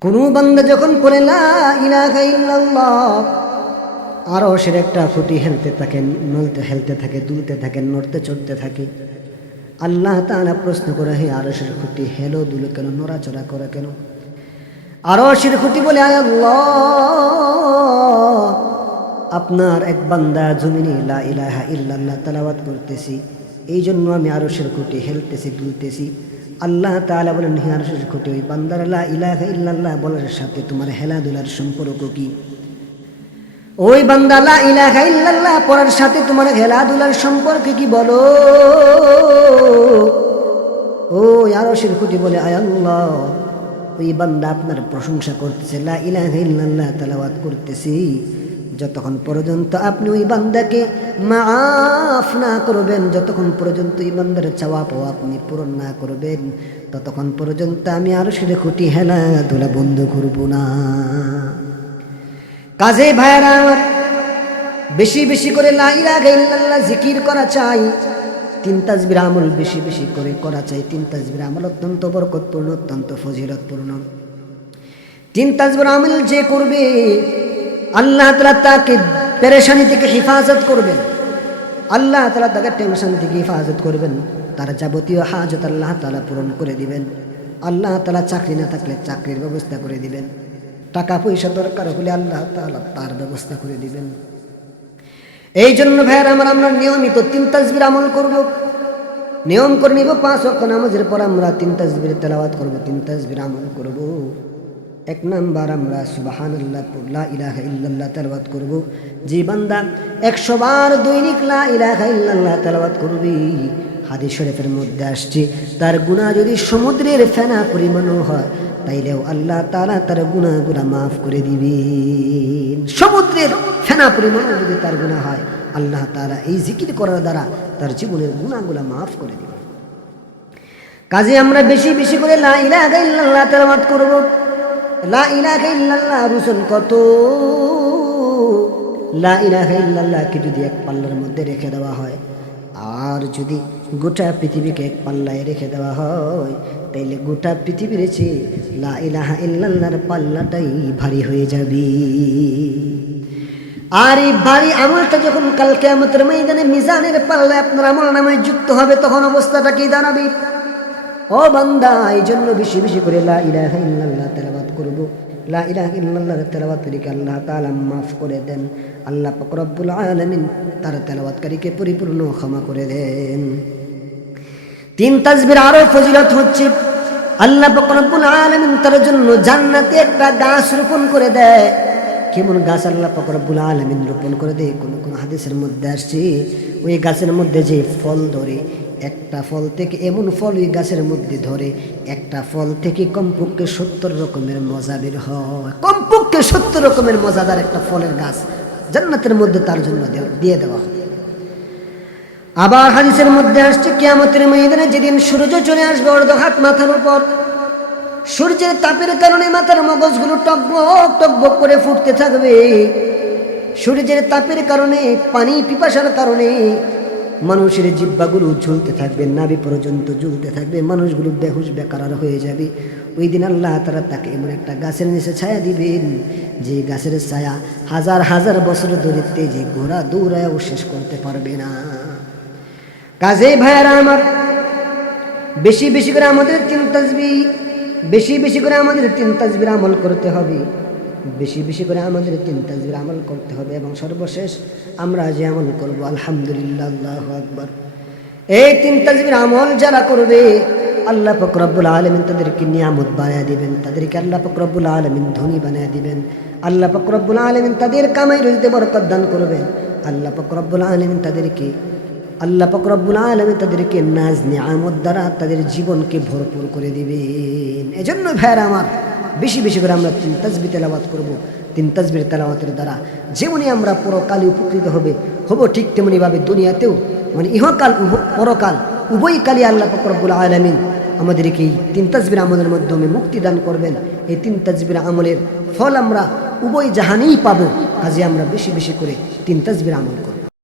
কোন বান্দা যখন করে লা ইলাহা ইল্লাল্লাহ একটা ফুটি হেলতে থাকে নলতে হেলতে থাকে, দুলতে থাকে, নড়তে চড়তে থাকে। আল্লাহ তাআলা প্রশ্ন করে, হে আরও খুঁটি হেলো, দুলো কেন, নড়াচড়া করে কেন? আরও সের খুঁটি বলে, আয় আপনার এক বান্দা জমিনে, লা ইলাহা ইল্লাল্লাহ তালাবাত করতেছি। এই জন্য আমি আরও সের খুঁটি হেলতেছি, দুলতেছি। আল্লাহ তাআলা বলেন, হে আরও সের খুঁটি ওই বান্দার লা ইলাহা ইল্লাল্লাহ বলার সাথে তোমার হেলাধুলার সম্পর্ক কি? ওই বান্দা লা ইলাহা ইল্লাল্লাহ পড়ার সাথে তোমার খেলাধুলার সম্পর্কে কি বলো? ও আরও শিরকুটি বলে, আয় আল্লাহ, ওই বান্দা আপনার প্রশংসা করতেছে, লা ইলাহা ইল্লাল্লাহ তেলাওয়াত করতেছি। যতক্ষণ পর্যন্ত আপনি ওই বান্দাকে মাফ না করবেন, যতক্ষণ পর্যন্ত ওই বান্দার চাওয়া পাওয়া আপনি পূরণ না করবেন, ততক্ষণ পর্যন্ত আমি আরও সেরে খুঁটি হেলাধুলা বন্ধ করব না। কাজে ভাইয়ারা আমার, বেশি বেশি করে লাইলা গাইল্লাল্লাহ জিকির করা চাই, তিন তাজবির আমল বেশি বেশি করে করা চাই, তিন তাজবির আমল অত্যন্ত বরকতপূর্ণ, অত্যন্ত ফজিলতপূর্ণ। তিন তাজবির আমল যে করবে আল্লাহ তালা তাকে পেরেশানি থেকে হেফাজত করবেন। আল্লাহ তালা তাকে টেনশন থেকে হেফাজত করবেন। তার যাবতীয় হাজত আল্লাহ তালা পূরণ করে দিবেন। আল্লাহ তালা চাকরি না থাকলে চাকরির ব্যবস্থা করে দিবেন। টাকা পয়সা দরকার হলে আল্লাহ তালা তার ব্যবস্থা করে দিবেন। এই জন্য ভাইয়ার আমার, আমরা নিয়মিত তিন তাজবির আমল করব। নিয়ম করে নিব, পাঁচ অক্ট নামাজের পর আমরা তিন তাজবির তেলাওয়াত করব, তিন তাজবির আমল করব। এক নাম্বার আমরা সুবাহান আল্লাহ লা ইলাহা ইল্লাল্লাহ তেলাওয়াত করব। যে বান্দা একশো বার দৈনিক লা ইলাহা ইল্লাল্লাহ তেলাওয়াত করবি, হাদিস শরীফের মধ্যে আসছে, তার গুণা যদি সমুদ্রের ফেনা পরিমাণও হয়, তাইলেও আল্লাহ তালা তার গুণাগুলা মাফ করে দিবেন সমুদ্রের ফেনা পরিমাণ যদি তার গুণা হয়, আল্লাহ তালা এই জিকির করার দ্বারা তার জীবনের গুণাগুলা মাফ করে দিবেন কাজে আমরা বেশি বেশি করে লা ইলাহা ইল্লাল্লাহ তেলাওয়াত করব। লা ইলাহা ইল্লাল্লাহ রুসুল কত? লা ইলাহা ইল্লাল্লাহকে যদি এক পাল্লার মধ্যে রেখে দেওয়া হয়, আর যদি গোটা পৃথিবীকে এক পাল্লায় রেখে দেওয়া হয়, তাইলে গোটা পৃথিবীর চেয়ে লা ইলাহা ইল্লাল্লাহর পাল্লাটাই ভারী হয়ে যাবে। আর এই ভারী আমলটা যখন কালকে আমাদের ময়দানে মিজানের পাল্লায় আপনার আমল নামে যুক্ত হবে, তখন অবস্থাটা কি দাঁড়াবে? ও বান্দা এই জন্য বেশি বেশি করে লা ইলাহা ইল্লাল্লাহ করব। লা আল্লাহ মাফ করে দেন। আল্লাহ তার পরিপূর্ণ ক্ষমা করে দেন। তিন তাজবির আরও হচ্ছে, আল্লাহ আলামিন তার জন্য একটা গাছ রোপণ করে দেয়। কেমন গাছ আল্লাহ রব্বুল আলামিন রোপণ করে দেয়? কোন কোন হাদিসের মধ্যে আসছে, ওই গাছের মধ্যে যে ফল ধরে একটা ফল থেকে এমন ফল ওই গাছের মধ্যে ধরে, একটা ফল থেকে কমপক্ষে সত্তর রকমের মজা বের হয়। কমপক্ষে সত্তর রকমের মজাদার একটা ফলের গাছ জান্নাতের মধ্যে তার জন্য দিয়ে দেওয়া হয় আবার হাদিসের মধ্যে আসছে, কিয়ামতের ময়দানে যেদিন সূর্য চলে আসবে অর্ধ হাত মাথার উপর, সূর্যের তাপের কারণে মাথার মগজগুলো টকবক টকবক করে ফুটতে থাকবে। সূর্যের তাপের কারণে, পানি পিপাসার কারণে মানুষের জিব্বাগুলো ঝুলতে থাকবে, নাভি পর্যন্ত ঝুলতে থাকবে, মানুষগুলো বেহুশ বেকার হয়ে যাবে। ওই দিন আল্লাহ তারা তাকে এমন একটা গাছের নিচে ছায়া দিবেন, যে গাছের ছায়া হাজার হাজার বছর ধরে তেজে ঘোড়া দৌড়ায়ও শেষ করতে পারবে না। কাজে ভাইয়ারা আমার, বেশি বেশি করে আমাদের তিন তাজবি, বেশি বেশি করে আমাদের তিন তাজবির আমল করতে হবে। বেশি বেশি করে আমাদের তিন আমল করতে হবে এবং সর্বশেষ আমরা যে আমল করব, আলহামদুলিল্লাহ আকবর। এই তিন তাজবির আমল যারা করবে, আল্লাহ ফকরবুল আলমিন তাদেরকে নিয়ামত বানিয়ে দিবেন, তাদেরকে আল্লাহ ফকরবুল আলমিন ধনী বানিয়ে দিবেন, আল্লাহ ফকরবুল আলমিন তাদের কামাই রুজিতে বরকত দান করবেন, আল্লাহ ফকরবুল আলমিন তাদেরকে, আল্লাহ ফকরবুল আলমী তাদেরকে নাজ নিয়ামত দ্বারা তাদের জীবনকে ভরপুর করে দিবেন। এজন্য ভাইয়ারা আমার বেশি বেশি করে আমরা তিন তাজবি তেলাওয়াত করব, তিন তাজবির তেলাওয়াতের দ্বারা। যেমনি আমরা পরকালে উপকৃত হবে, হব ঠিক তেমনিভাবে দুনিয়াতেও। মানে ইহকাল পরকাল, উভয় কালে আল্লাহ ফকরবুল আলমিন আমাদেরকে এই তিন তাজবির আমলের মাধ্যমে মুক্তি দান করবেন। এই তিন তাজবির আমলের ফল আমরা উভয় জাহানেই পাবো। কাজে আমরা বেশি বেশি করে তিন তাজবির আমল করব।